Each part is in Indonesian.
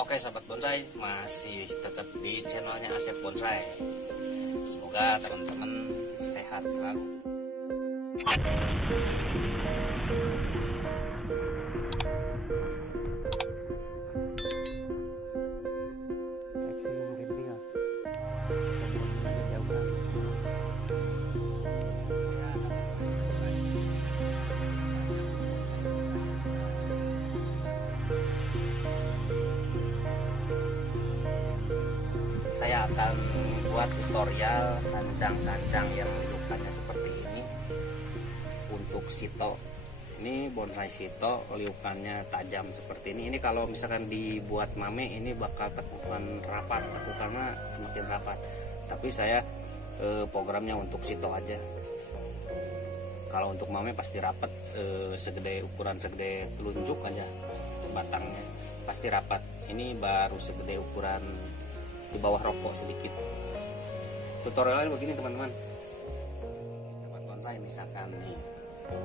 Oke sahabat bonsai, masih tetap di channelnya Asep Bonsai. Semoga teman-teman sehat selalu. Saya akan buat tutorial sancang-sancang yang lukanya seperti ini untuk sito. Ini bonsai sito, liukannya tajam seperti ini. Ini kalau misalkan dibuat mame ini bakal tekukan rapat, tekukannya semakin rapat. Tapi saya programnya untuk sito aja. Kalau untuk mame pasti rapat, ukuran segede telunjuk aja batangnya pasti rapat. Ini baru segede ukuran di bawah rokok sedikit. Tutorialnya begini teman-teman. Sahabat bonsai, misalkan nih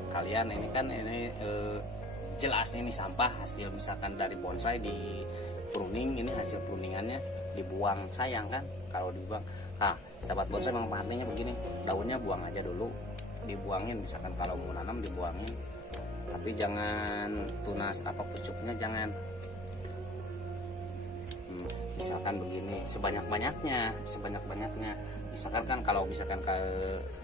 kalian ini kan jelas ini sampah hasil misalkan dari bonsai di pruning, ini hasil pruningannya dibuang, sayang kan kalau dibuang. Nah sahabat bonsai manfaatnya begini, daunnya buang aja dulu, dibuangin misalkan kalau mau nanam dibuangin, tapi jangan tunas apa pucuknya jangan. Misalkan begini, sebanyak-banyaknya misalkan kan kalau misalkan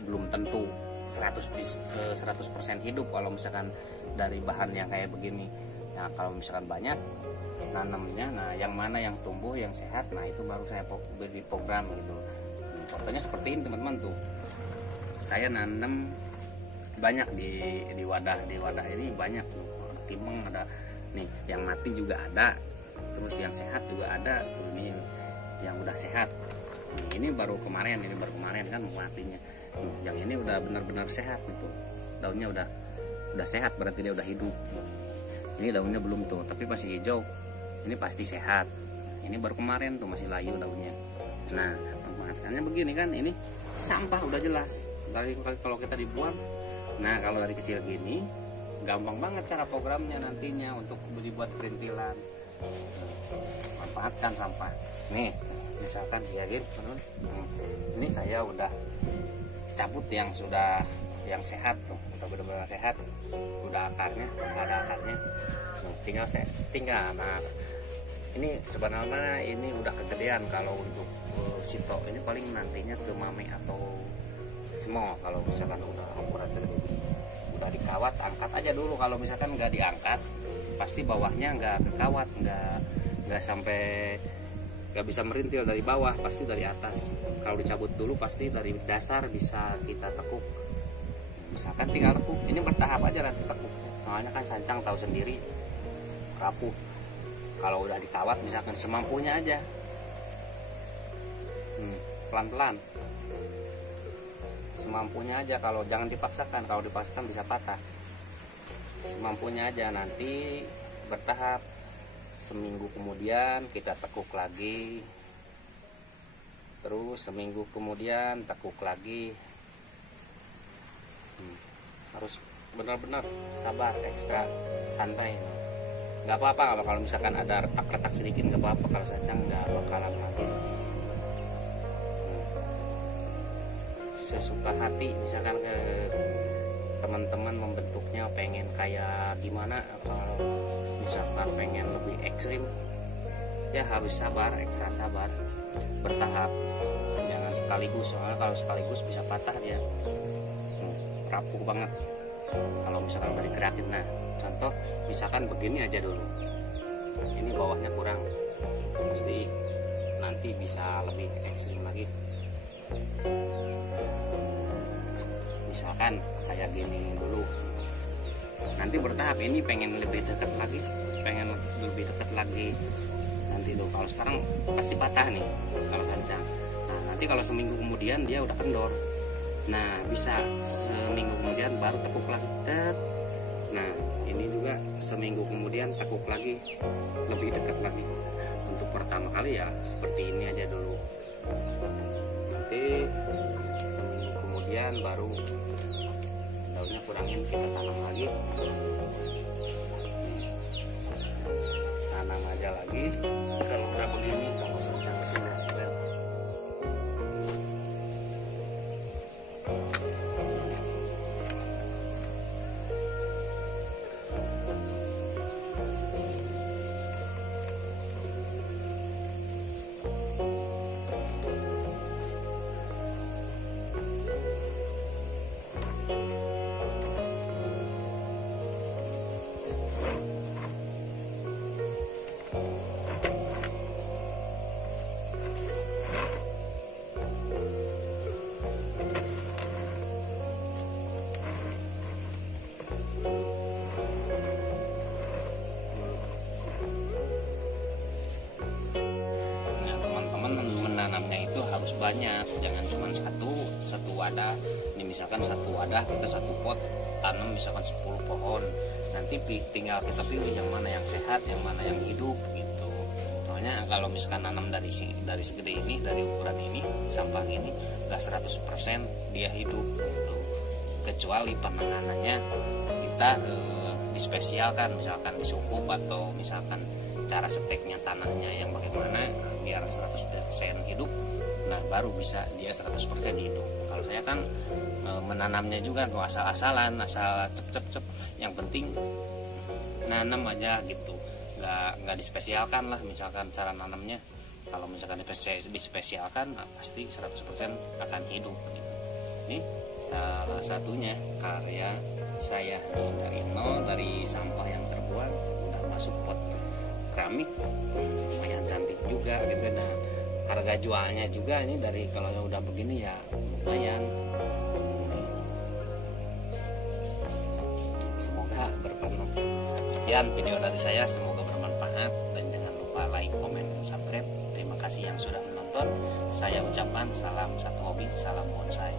belum tentu 100% hidup kalau misalkan dari bahan yang kayak begini. Nah kalau misalkan banyak nanamnya, nah yang mana yang tumbuh yang sehat, nah itu baru saya beri program gitu. Contohnya seperti ini teman-teman tuh, saya nanam banyak di wadah ini banyak tuh, timeng ada nih, yang mati juga ada, terus yang sehat juga ada tuh, ini yang udah sehat. Ini baru kemarin kan matinya. Yang ini udah benar-benar sehat gitu, daunnya udah sehat, berarti dia udah hidup. Ini daunnya belum tuh, tapi masih hijau, ini pasti sehat. Ini baru kemarin tuh masih layu daunnya. Nah manfaatnya begini kan, ini sampah udah jelas dari kalau kita dibuang. Nah kalau dari kecil gini gampang banget cara programnya nantinya untuk dibuat perintilan. Manfaatkan sampah. Nih misalkan ya gitu, ini saya udah cabut yang sehat tuh, udah benar-benar sehat, udah akarnya, ada akarnya. Tinggal nah ini sebenarnya ini udah kegedean kalau untuk sito. Ini paling nantinya ke mame atau small. Kalau misalkan udah ukuran segede, udah dikawat, angkat aja dulu. Kalau misalkan nggak diangkat, pasti bawahnya nggak kekawat, nggak sampai nggak bisa merintil dari bawah, pasti dari atas. Kalau dicabut dulu pasti dari dasar bisa kita tekuk. Misalkan tinggal tekuk, ini bertahap aja nanti tekuk. Soalnya kan sancang tahu sendiri rapuh. Kalau udah dikawat misalkan semampunya aja, pelan-pelan, semampunya aja. Kalau jangan dipaksakan, kalau dipaksakan bisa patah. Semampunya aja, nanti bertahap. Seminggu kemudian kita tekuk lagi, terus seminggu kemudian tekuk lagi. Harus benar-benar sabar, ekstra santai. Nggak apa-apa kalau misalkan ada retak-retak sedikit, nggak apa-apa. Kalau sancang nggak bakalan mati. Sesuka hati, misalkan ke teman-teman membentuknya pengen kayak gimana, kalau misalkan pengen lebih ekstrim ya harus sabar, ekstra sabar, bertahap, jangan sekaligus. Soalnya kalau sekaligus bisa patah dia, rapuh banget kalau misalkan dari gerakin. Nah contoh misalkan begini aja dulu, ini bawahnya kurang, pasti nanti bisa lebih ekstrim lagi. Misalkan kayak gini dulu, nanti bertahap, ini pengen lebih dekat lagi, nanti tuh. Kalau sekarang pasti patah nih kalau sancang. Nah nanti kalau seminggu kemudian dia udah kendor, nah bisa seminggu kemudian baru tekuk lagi. Nah ini juga seminggu kemudian tekuk lagi, lebih dekat lagi. Untuk pertama kali ya seperti ini aja dulu, nanti seminggu kemudian baru daunnya kurangin, kita tanam lagi, tanam aja lah. lagi kalau udah begini, kalau secara sudah well. Menanamnya itu harus banyak, jangan cuma satu wadah. Ini misalkan satu wadah kita satu pot tanam misalkan 10 pohon, nanti tinggal kita pilih yang mana yang sehat, yang mana yang hidup gitu. Soalnya kalau misalkan nanam dari segede ini, dari ukuran ini, sampah ini, gak 100% dia hidup gitu. Kecuali penanganannya kita dispesialkan, misalkan disukup atau misalkan cara seteknya tanahnya yang bagaimana biar 100% hidup, nah baru bisa dia 100% hidup. Kalau saya kan menanamnya juga tuh asal-asalan, asal cep, yang penting nanam aja gitu, nggak dispesialkan lah misalkan cara nanamnya. Kalau misalkan dispesialkan, nah pasti 100% akan hidup gitu. Ini salah satunya karya saya dari nol, dari sampah yang terbuang udah masuk pot keramik, lumayan cantik juga gitu. Dan harga jualnya juga ini dari kalau udah begini ya lumayan. Semoga bermanfaat. Sekian video dari saya, semoga bermanfaat, dan jangan lupa like, komen, dan subscribe. Terima kasih yang sudah menonton. Saya ucapkan salam satu hobi, salam bonsai.